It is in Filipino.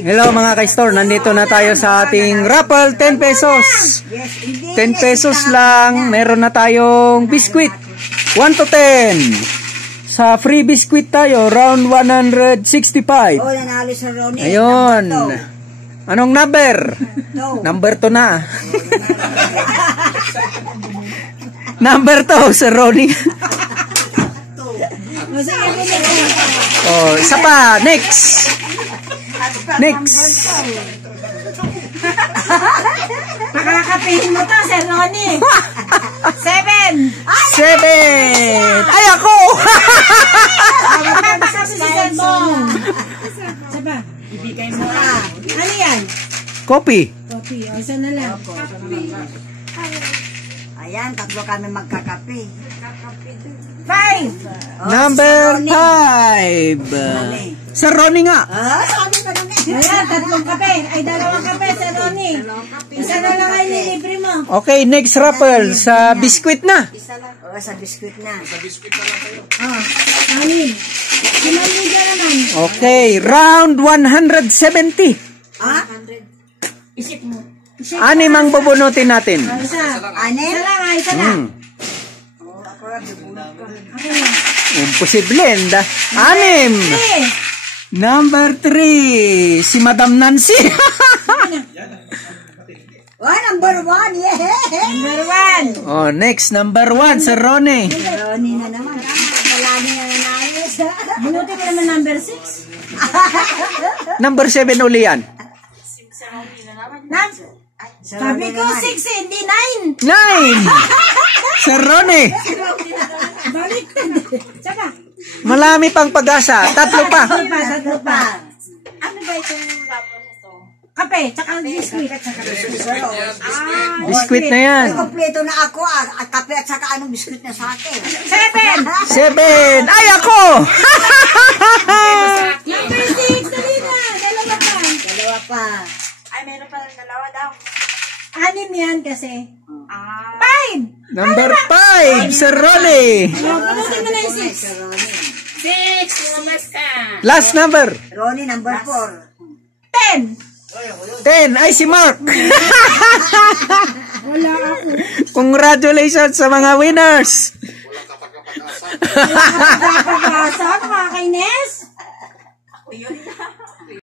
Hello mga ka-store, nandito na tayo sa ating raffle, 10 pesos. 10 pesos lang, meron na tayong biskwit. 1 to 10. Sa free biskwit tayo, round 165. Ayun. Anong number? Number 2 na. Number 2, Sir Ronnie. Oh, isa pa. Next. Makakapihin mo to, Sir Ronnie. 7. Ay, ako! Magpapakapi si Sir Bong. Saba, ibigay mo. Ano yan? Copy. O, isa na lang. Ayan, tatlo kami magkakape. 5. Number 5. Sir Ronnie nga. Ayan, tatlong kape. Ay, dalawang kape, Sir Ronnie. Isa na lang ay nilibre mo. Okay, next raffle sa biskwit na. Sa biskwit na. Anin. Simanliga naman. Okay, round 170. Isip mo. Anim ang bubunutin natin. Isa. Anin? Isa lang, isa na. Imposible, anim. Number 3, si Madam Nancy. Number 1, yeah. Number 1. Oh, next, number 1, Sir Ronnie. Ronnie na naman. Palagi na nanayos. Bunutin mo naman number 6. Number 7 uli yan. Sabi ko 6, hindi 9. 9. Sir Ronnie. Baliktad. Saka. Malami pang pag-asa. Tatlo pa. Tatlo pa. Ano ba itong rapos ito? Kape, tsaka biskuit. Biskwit na yan. Kompleto na ako. Kape at saka anong biskwit na sa akin. 7. Ay, ako. Number 6, dali na. Dalawa pa. Ay, meron pa ng dalawa daw. 6 yan kasi. 5. Number 5, Sir Ronnie. Punutin mo na yung 6. 6, lumabas ka. Last number. Ronnie, number 4. 10. 10. Ay, si Mark. Wala ako. Congratulations sa mga winners. Wala ka pag-asa, mga kainis.